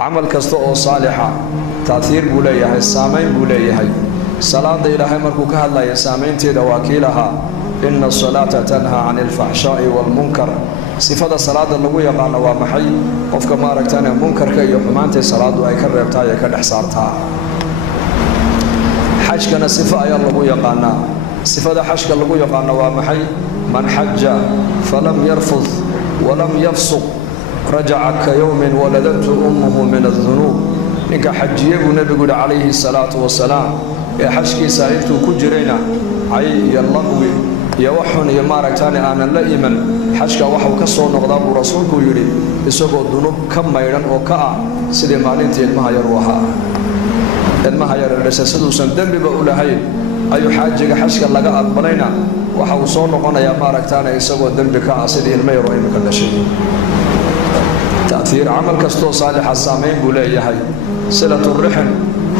عمل كستو أو صالحة تأثير بوليه هاي سامين بوليه هاي صلاة إلهي مركو كهلا يسامين تيدا وكيلها إن الصلاة تنهى عن الفحشاء والمنكر صفة الصلاة اللي يقعنا ومحي وفك ما ركتاني منكر كي يحمانتي صلاة وأي كربتها يكاد حصارتها حج كان صفة يلا يقعنا صفة حج اللي يقعنا ومحي من حج فلم يرفض ولم يفسق رجع كيوم ولدته أمه من الذنوب إنك حجيه النبي عليه الصلاة والسلام يا حجكي سائلتو كجرينا عي يلغوي يوحن يمارك تاني أنا لا إيمان حجك وحو كسو نغضاب رسولك يري يسوق الذنوب كم ميران وكا سيدي مالينتي المها يروها المها يرسل سدوسا دنبي بأولهي أي حاجك حجك لغا أقبلينا وحو صو نغضنا يمارك تاني يسوق الذنب كا سيدي المها يروها كل شيء تأثير عمل كستو صالح السامين بوليه هاي صلة الرحم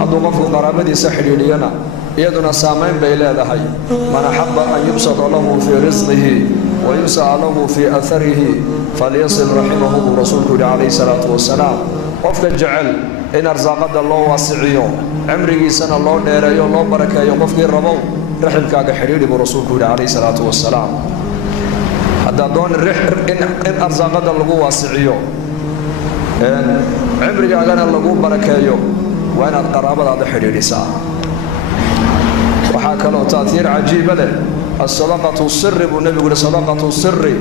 حدو قفو قرابدي سحري لينا يدنا سامين بيلاده هاي من أحب أن يبسط له في رزقه ويسع له في أثره فليصل رحمه رسولك عليه الصلاة والسلام وفق الجعل إن أرزاقد الله واسعيو عمري سنة الله ديريو الله بركة يقفك الربو رحمك حريري برسولك عليه الصلاة والسلام هذا دون إن أرزاقد الله واسعيو عمرك أنا لقوم بركايو وأنا القرابة هذا حريري ساعة وحاك له تأثير عجيب له الصدقة السر والنبي يقول صدقة السر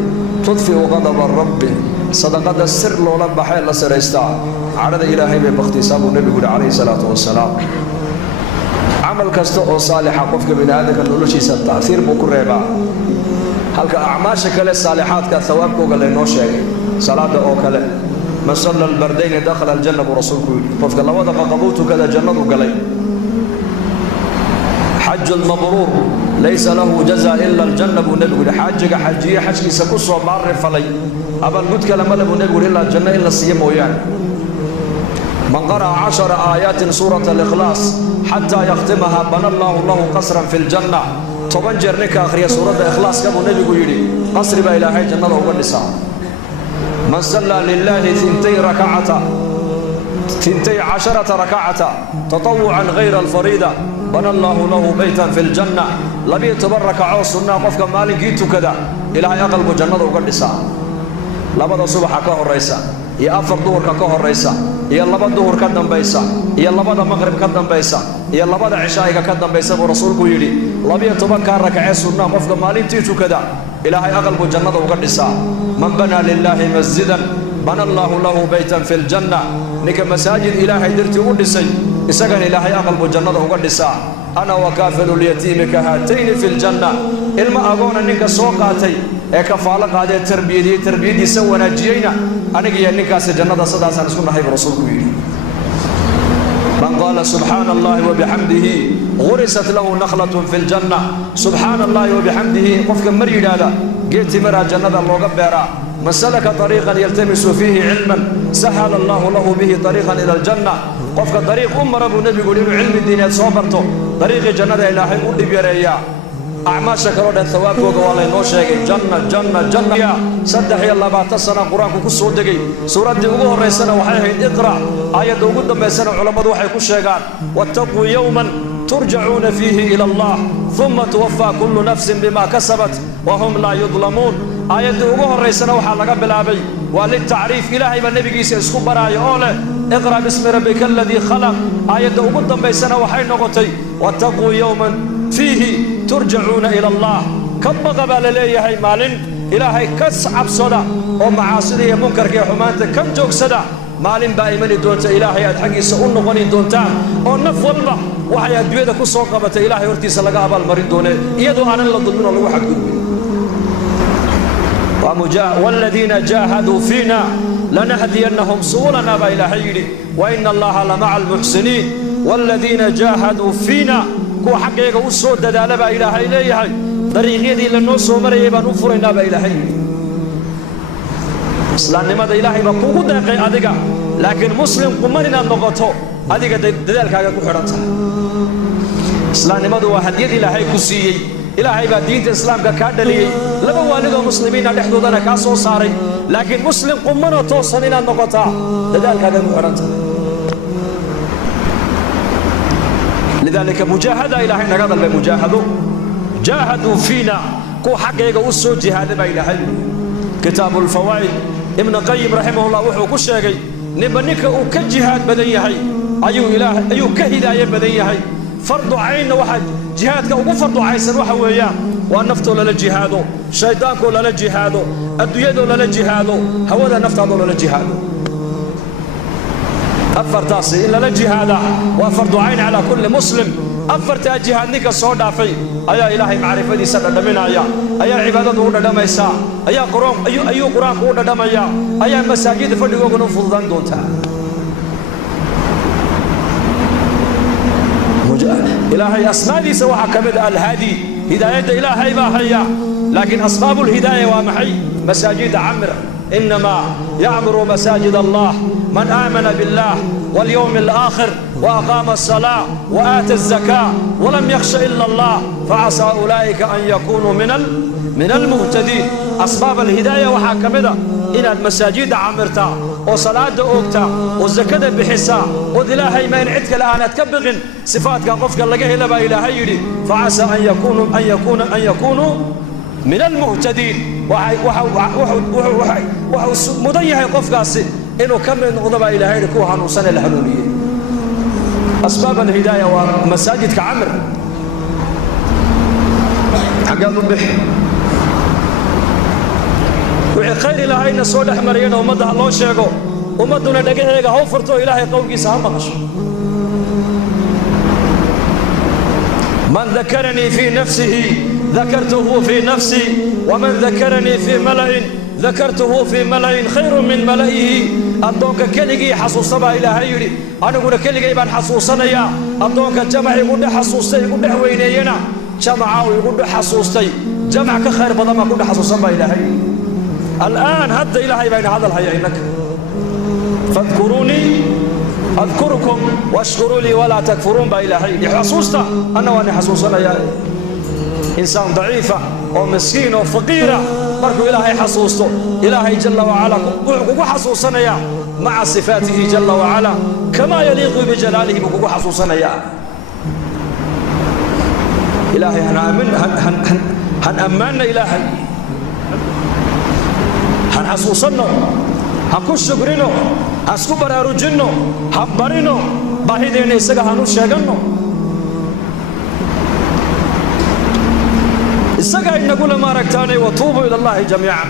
تطفئ غضب الرب صدقة السر لو لم بحيل لسر يستع عرض إلهي باختصاب النبي يقول عليه الصلاة والسلام عمل كستو صالح قفك من هذا كنقول شيء تأثير بكرة هل كأعماشك للصالحات كثوابك قال لنا شيء صلاة أو كله من صلى البردين دخل الجنة برسولك ففق الله وضق قبوتك كذا جنة قلي حج المبرور ليس له جزاء إلا الجنة بنبي حاجك حجية حجك سكوس ومعرف علي أبا قلت كلام له بنبي إلا الجنة إلا السيم ويان من قرأ 10 آيات سورة الإخلاص حتى يختمها بنى الله له قصرا في الجنة طبعا جرنك آخر سورة الإخلاص كابو نبي يقولي قصر بإلهي جنة هو النساء من صلى لله 12 ركعة تطوعا غير الفريضة بنى الله له بيتا في الجنة لم يتبرك عوصنا قفك مالك جيتو كذا إلهي أقلب جنة وقال نساء لبدا صبح كهو الرئيسة يا أفر دور كهو الرئيسة يا لبدا دور كدن بيسا يا لبدا مغرب كدن بيسا يا لبدا عشاء كدن بيسا ورسولك يلي لم يتبرك ركعة سنة قفك مالك جيتو كذا إلهي أقلب جنة وقال نساء من بنى لله مسجدا بنى الله له بيتا في الجنة نك مساجد إلهي درتي ودسي إسكن إلهي أقلب جنة وقال نساء أنا وكافل اليتيم كهاتين في الجنة إلما أقول أنك سوقاتي كفالة هذه تربية سونا جينا أنا جي أنك سجنة صدا سنسكن حي برسولك ويلي من قال سبحان الله وبحمده غرست له نخلة في الجنة سبحان الله وبحمده قفك مريد هذا جيت مرا جنة الله قبرا من سلك طريقا يلتمس فيه علما سهل الله له به طريقا إلى الجنة قفك طريق رب النبي يقول له علم الدين صابرته طريق جنة إلهي قد بيريا أعمال شكرون الثواب وقوالي نوشيك جنة يا صدح يلا بعد السنة قرآنك كسو دقي سورة دقوه الرئيسانة وحيه اقرأ آية دقود دم يسنة علماء وحي كشيكان واتقوا يوما ترجعون فيه إلى الله ثم توفى كل نفس بما كسبت وهم لا يظلمون آية دقوه الرئيسانة وحالك بالعبي وللتعريف إلهي من نبي قيس يسكب براي أوله اقرأ باسم ربك الذي خلق آية دقود دم يسنة وحي نغطي واتقوا يوما فيه ترجعون إلى الله كم قبل ليه مالين إلهي كسعب صدا ومعاصيه منكر كي حمانته كم جوك صدا مالين بائمني دونت إلهي أدحقي سؤول نغني دونتان ونف والله وحي أدوية كسوق قبت إلهي ورتي سلقاء بالمرين دونه يدو أنا اللي ضدنا الله حق والذين جاهدوا فينا لنهدينهم سبلنا بإلهي وإن الله لمع المحسنين والذين جاهدوا فينا كو حقيقة وصول دالة بإلهي إليه طريقية دي للنص ومرية بنفرنا بإلهي إسلام لماذا إلهي بقوة دقيقة أدقى لكن مسلم قماننا النقطة أدقى دالك هكا كحرانتها إسلام لماذا واحد يدي إلهي كسيي إلهي با دين الإسلام كادلي لما والد المسلمين لحدودنا كاسو صاري لكن مسلم قمنا توصل إلى النقطة لذلك هذا مؤرد لذلك مجاهدة إلهي نقضل بمجاهدوا جاهدوا فينا كو حقيقة وسو جهاد با إلهي كتاب الفوائد ابن قيم رحمه الله وحو كشيغي نبنك او كجهاد بدنيهي ايو كهدايه بدنيهي فرض عين واحد جهادك او فرض عيسن waxa weeyaan waa nafto la jihaado shaydaanko la jihaado adduunyada la jihaado hawada naftaado la jihaado afartaasi in la jihaada waa fardu ayn ala kulli muslim afarta jihaadnika soo dhaafay ayaa ilaahay maarifadiisa dhadhaminaya ayaa cibaadadu u dhadhamaysa ayaa quraanku u dhadhamaya ayaa masaajid fadhigooda u fududan doonta إلهي أسماء سواء كمد الهادي هداية إلهي ما هي لكن أسباب الهداية ومحي مساجد عمر إنما يعمر مساجد الله من آمن بالله واليوم الآخر وأقام الصلاة وآتى الزكاة ولم يخش إلا الله فعسى أولئك أن يكونوا من المهتدين أسباب الهداية وحاكمدة إن المساجد عمرتا وصلاة أوقتا والزكاة بحسا وإلهي ما ينعدك الآن تكبغن صفاتك قفك اللقاه لبا إلهي فعسى أن يكونوا من المهتدين مضيح قفكاسي إنه كم من غضب إلهي لكوها نوصل الحلولية أسباب الهداية ومساجد كعمر حقاً به وحي خير إلهي نسود أحمرين ومدها الله شيقو ومدنا دقيقة هوفرتو إلهي قومي سهمش من ذكرني في نفسه ذكرته في نفسي ومن ذكرني في ملأ ذكرته في ملأ خير من ملئه أدونك كلجي حسوس با إلهي يري أنا أقول كلجي بان حسوسنا يا أدونك جمع يقول حسوسي يقول وينينا جمع ويقول حسوسي جمع كخير بدل ما يقول حسوسا با إلهي الآن هد إلهي بين هذا الحياة إنك فاذكروني أذكركم واشكروا لي ولا تكفرون بإلهي حسوستا أنا وأنا حسوسنا يا إنسان ضعيفة ومسكين وفقيرة مركو إلهي حسوسته إلهي جل وعلا وحسوسنا يا مع صفاته جل وعلا كما يليق بجلاله بكو حسوسنا يا إلهي هن أماننا إلهي هن حسوسنا هنكو شكرينو هنسكو براروجينو هنبارينو باهدين إساقا هنو شاقنو إساقا إن نقول ما ركتاني وطوبوا إلى الله جميعا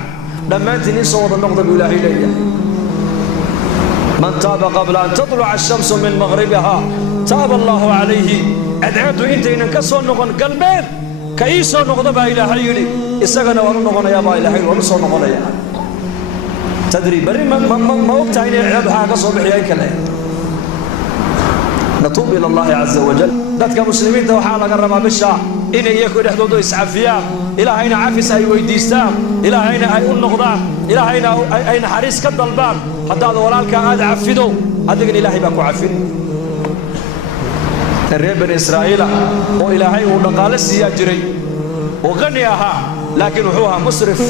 لما أنت نسوى النقض بإلهي لي من تاب قبل أن تطلع الشمس من مغربها تاب الله عليه أدعيتو إنت إن كسو النقض قلبين كيسو النقض بإلهي لي إساقا نوانو نقض يا بإلهي ونسو النقض يا تدري بري ما وقتها إني عبها قصوا بحيائك الله نتوب إلى الله عز وجل ذاتك مسلمين توحالا قرما بشا إن يكون يحدودوا إسعافيان إلهينا عافس أي ويديستان إلهينا أي النقضان إلهينا أي حريس كالضلبان حتى هذا ولالك هذا عفدوا هذا إلهي باكو عفد الرب بن إسرائيل وإلهي ونقال السياجري وغنيها لكن وحوها مصرف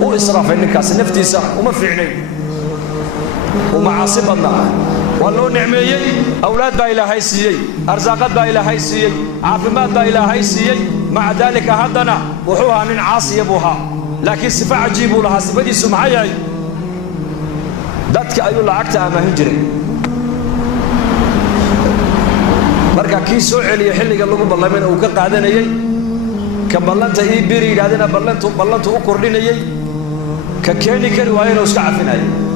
وإسراف النكاس نفتيسا وما في عيني ومعاصب الله والله نعمي أولاد با إلهي سيئي أرزاقات با إلهي سيئي عافمات با إلهي سيئي مع ذلك هدنا وحوها من عاصي أبوها لكن صفة عجيب لها صفة دي سمعي ذاتك أيو لعكتها ما هجري مركا كي سوعي يحلق اللغو بالله من أوكا قادنا يي كبلنت إي بيري قادنا بلنت أكردين يي ككيني كان واينا وسكعفنا يي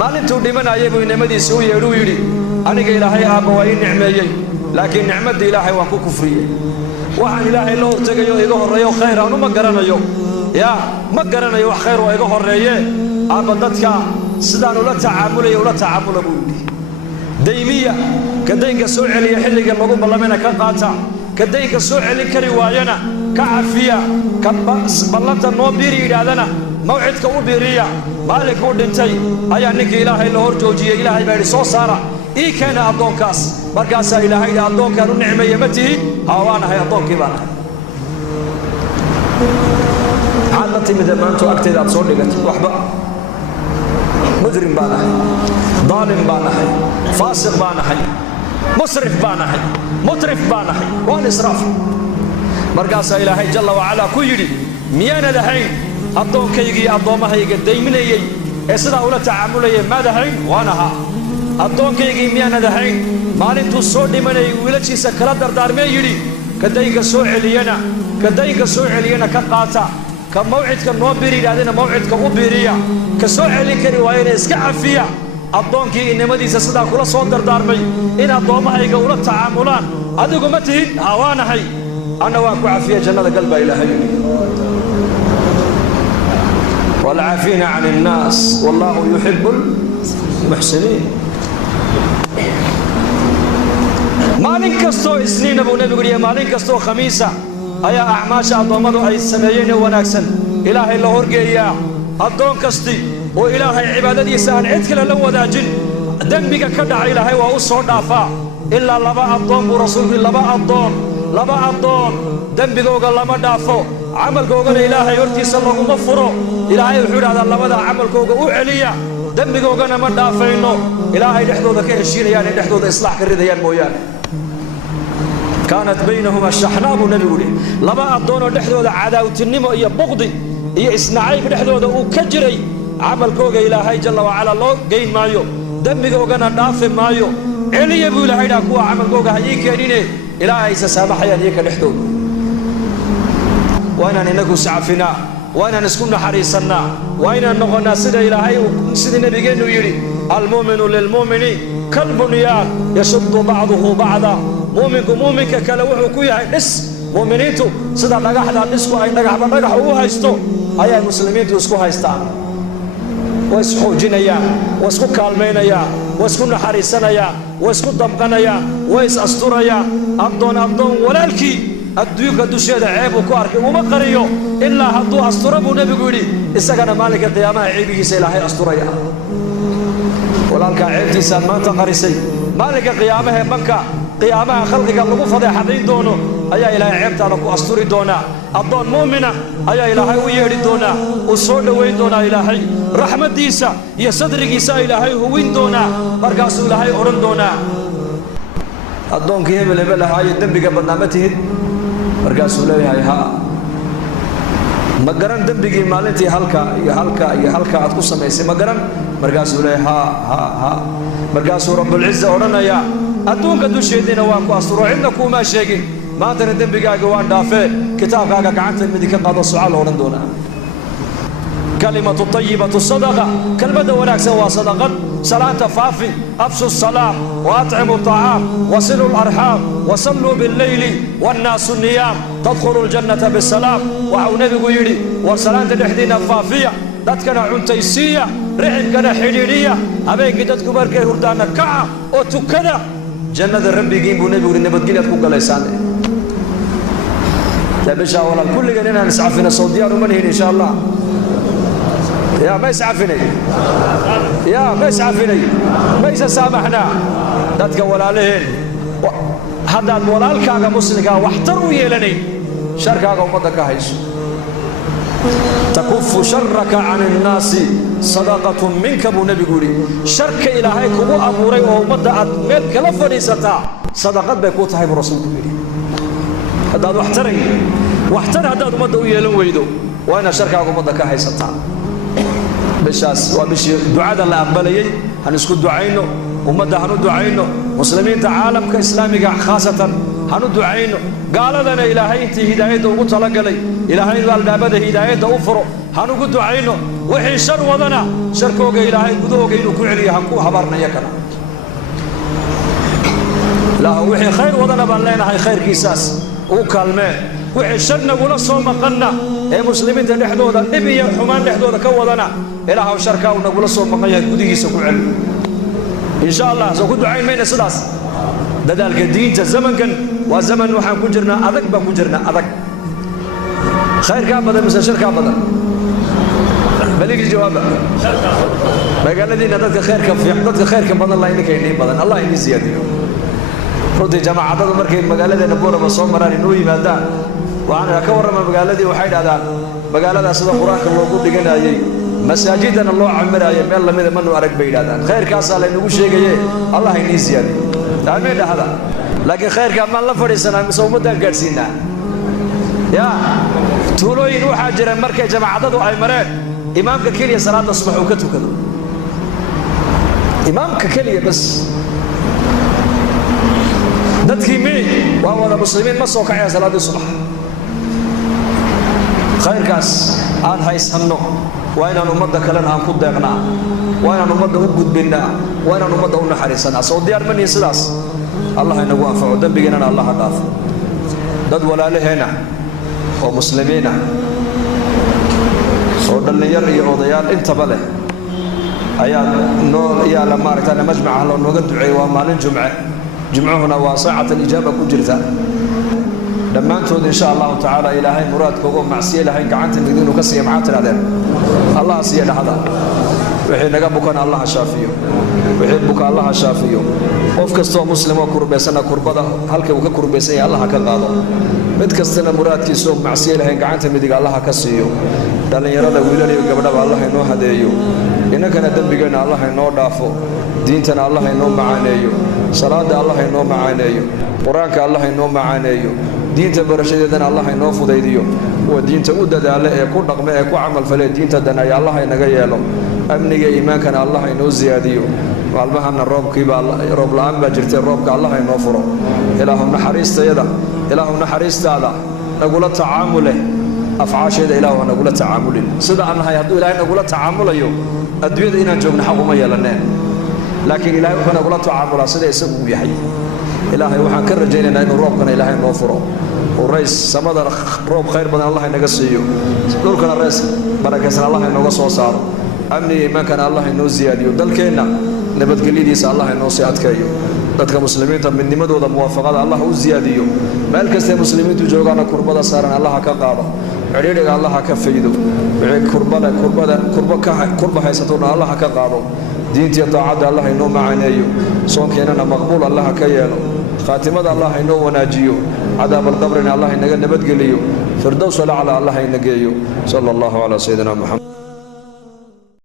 maalintuu dhimanayay buu inamadiisa u yeedhu yidhi aniga ilaahay aabba waa ii nicmeeyey laakiin nicmadda ilaahay waan ku kufriyey waxaan ilaahay la hortegayo iga horreeyo khayr aanu ma garanayo ma garanayo wax khayr oo iga horreeye aabba dadka sidaan ula tacaamula buu yidhi daymiya ka daynka soo celiya xilliga lagu ballamina ka qaata ka daynka soo celin kari waayana ka cafiya ka ballanta noo biiri yidhaahdana موعدك وبيريا مالك ودنتي أيا نك إلهي اللي هرجوجي إلهي بيري صوصارة ii keena addoonkaas markaasaa ilaahay yidhi addoonkaan u nicmeeye ma tihi haa waan ahay addoonkii baan ahay maxaad la timid maantu agteeda aad soo dhigatay waxba mujrim baan ahay daalim baan ahay faasiq baan ahay musrif baan ahay mutrif baan ahay waan israaf markaasaa ilaahay jalla wacalaa ku yidhi miyaanad ahayn addoonkaygii addoommahayga dayminayey ee sidaa ula tacaamulayay maad ahayn waan ahaa addoonkaygii miyaanad ahayn maalintuu soo dhimanayay wiilashiisa kala dardaarmee yidhi ka daynka soo celiyana ka qaata ka mawcidka noo biiri yidhahdina mawcidka u biiriya ka soo celin kari waayana iska cafiya addoonkii innimadiisa sidaa kula soo dardaarmay in addoommahayga ula tacaamulaan adigu ma tihid haa waan ahay anna waan ku cafiya jannada gal baa ilaahay yidhi والعافين عن الناس والله يحب المحسنين maalin kastoo isniina buu nebigu yidhi maalin kastoo khamiisa ayaa acmaasha addoommadu ay sameeyeen ee wanaagsan ilaahay la horgeeyaa addoon kasti oo ilaahay cibaadadiisa aan cid kale la wadaajin dembiga ka dhaca ilaahay waa u soo dhaafaa ilaa laba addoon buu rasuulku laba addoon dembigooga lama dhaafo camalkoogana ilaahay hortiisa laguma furo ilaahay wuxuu idhahdaa labadaa camalkooga u celiya dembigoogana ma dhaafayno ilaahay dhexdooda ka heshiinayaan ee dhexdooda islaax ka ridayaan mooyaane kaanat baynahuma shaxnaa buu nebigu yidhi laba addoonoo dhexdooda cadaawtinimo iyo buqdi iyo isnacayb dhexdooda uu ka jiray camalkooga ilaahay jalla wacalaa loo geyn maayo dembigoogana dhaafi maayo celiya buu ilaahay dhaha kuwa camalkooga ha ii keenine ilaahay isa saamaxayaan iyaka dhexdooda waa inaan inagu iscafinaa waa inaan isku naxariisannaa waa inaan noqonnaa sida ilaahay sidii nebigeennu yidhi almu'minu lilmu'mini kalbunyaan yashuddu bacduhu bacda mu'minku mu'minka kale wuxuu ku yahay dhis mu'miniintu sida dhagaxda dhisku ay dhagaxba dhagax ugu haysto ayay muslimiintu isku haystaan way isxoojinayaan way isku kaalmaynayaan way isku naxariisanayaan way isku damqanayaan way is asturayaan addoon walaalkii adduunka dusheeda ceeb uu ku arkay uma qariyo ilaa hadduu asturo buu nebigu yidhi isagana maalinka qiyaamaha ceebigiisa ilaahay asturaya walaalkaa ceebtiisaan maanta qarisay maalinka qiyaamaha ee banka qiyaamaha khalqiga lagu fadeexadayn doono ayaa ilaahay ceebtaada ku asturi doonaa addoon mu'mina ayaa ilaahay u yeedhi doonaa uu soo dhowayn doonaa ilaahay raxmaddiisa iyo sadrigiisa ilaahay huwin doonaa markaasuu ilaahay odhan doonaa addoonkii hebel ahaayo dembiga badnaa ma tihid markaasuu leeyahay haa ma garan dembigii maalintii halka aad ku samaysay ma garan markaasuu leeyahay haa markaasuu rabbulciza odhanayaa adduunka dusheediina waan ku asturo cidna kuumaa sheegin maantana dembigaaga waan dhaafee kitaabkaaga gacanta midig ka qaado sucaal la odhan doonaa kalimatu tayibatu sadaqa kelmadda wanaagsan waa sadaqad salaanta faafi afshu salaam waatcimu طacaam wasilu larxaam wasalluu billeyli wannaasu niyaam tadkhulu ljannata bisalaam waxau nebigu yidhi war salaanta dhexdiinna faafiya dadkana cuntaysiiya riximkana xidhiidhiya habeenkii dadku markay hurdaanna kaca oo tukada jannada rabbigiin buu nebigu yidhi nabadgelyaad ku galaysaane bishaa walaal kulligeen inaan iscafina soo diyaar uma nihin insha allah يا ما يسعفني ما يسامحنا dadka walaalaheen haddaad walaalkaaga muslimka waxtar u yeelanayn sharkaaga ummadda ka hayso takufu sharraka can innaasi sadaqatun minka buu nebigu yidhi sharka ilaahay kugu abuuray oo ummadda aad meel kala fadhiisataa sadaqad bay kuu tahay buu rasuulku yidhi haddaad waxtar haddaad ummadda u yeelan weydo waa inaad sharkaaga ummadda ka haysataa bishaas waa bishii ducada la aqbalayay han isku ducayno ummadda han u ducayno muslimiinta caalamka islaamiga khaasatan han u ducayno gaaladana ilaahay intii hidaayadda ugu talagalay ilaahay inuu albaabada hidaayadda u furo han ugu ducayno wixii shar wadana sharkooga ilaahay gudahooga inuu ku celiyo han ku habaarnaya kana ilaahu wixii khayr wadana baan leenahay khayrkiisaas ugu kaalmee wixii shar nagula soo maqanna ee muslimiinta dhexdooda dhib iyo xumaan dhexdooda ka wadana ilaahu sharkaa uu nagula soo maqan yahay gudihiisa ku celi insha allah soo ku ducayn mayna sidaas dadaalka diinta zamankan waa zaman waxaan ku jirnaa adag baan ku jirnaa adag khayrkaa badan mise sharkaa badan baligi jawaaba magaaladiina dadka khayrka badan la inay keenay badan Allah idin siyaadiyo runtii jamaacadadu markay magaaladeena Boorama soo maraan inuu yimaadaan waxaan ka warrama magaaladii waxay dhaadaan magaalada sida quraanka loogu dhiganayay masaajidana loo camiraayo meel lamida manu arag bay dhaadaan khayrkaas la inagu sheegayay Allah idin siyaadiyo aamin dhahada laakiin khayrka ma la fadhiisanaa mise ummadan gaarsiinaa ya tuulooyin waxa jira markay jamaacadadu ay mareen imaamka kaliya salaada subax uu ka tukado imaamka kaliya bas dadkii mi waa wada muslimiin ma soo kacay salaada subax khayrkaas aan haysanno waa inaan ummadda kalena aan ku deeqnaa waa inaan ummadda u gudbinaa waa inaan ummadda u naxariisanaa soo diyaar ma nihin sidaas Allah inagu anfaco dambigeena Allah dhaafo dad walaalaheena oo muslimiina oo dhalinyar iyo odayaal intaba leh ayaa nool yaala maaragtay majmaca loo nooga duceeyay waa maalin jumcuhuna waa saacada ijaaba ku jirta dhammaantood insha Allah taala ilaahay muraadkooda macsiye ilaahay gacanta midinu ka siiyo maxaa tiraadeen Allah siiyo dhahada wixii naga bukan Allah shaafiyo wixii buka Allah shaafiyo qof kastoo muslim oo kurbeysana kurbada halka uu ka kurbeysay Allah ka qaado mid kastana muraadkiisa macsiye ilaahay gacanta midiga Allah ka siiyo dhalinyarada wiilal iyo gabdhaha Allah inoo hadeeyo inagana dambigeena Allah inoo dhaafo diintana Allah inoo macaaneeyo salaada Allah inoo macaaneeyo quraanka Allah inoo macaaneeyo diinta barashadeedana Allah inoo fudaydiyo oo diinta u dadaalo ee ku dhaqmo ee ku amal falay diinta dana ay Allah inaga yeelo amniga iimaankana Allah inoo ziyaadiyo maalmahana roob la'aan baa jirtay roobka Allah inoo furo ilaahu naxariistaada nagula tacaamule afcaasheeda ilaahu nagula tacaamulin sida aan nahay hadduu ilaahay nagula tacaamulayo adduunyada inaan joogno xaq uma yeelaneen laakiin ilaahay wuxuu nagula tacaamulaa sida isagu u yahay ilaahay waxaan ka rajaynaynaa inuu roobkana ilaahay noo furo oo rays samada roob khayr badan Allah inaga siiyo dhulkana rays barakaysan Allah inooga soo saaro amni iimaankana Allah inoo ziyaadiyo dalkeena nabadgelyadiisa Allah inoo sii adkeeyo dadka muslimiinta midnimadooda muwaafaqada Allah u ziyaadiyo meel kasta muslimiintu joogaana kurbada saaran Allah ka qaado xiriiriga Allah ka faydo kurba haysatona Allah ka qaado diinta taacada Allah inoo macaaneeyo soonkeenana maqbuul Allah ka yeelo khaatimada Allah inoo wanaajiyo cadaab al-qabrina Allah inaga nabadgeliyo firdaws ala Allah inageeyo sallallahu ala sayyidina Muhammad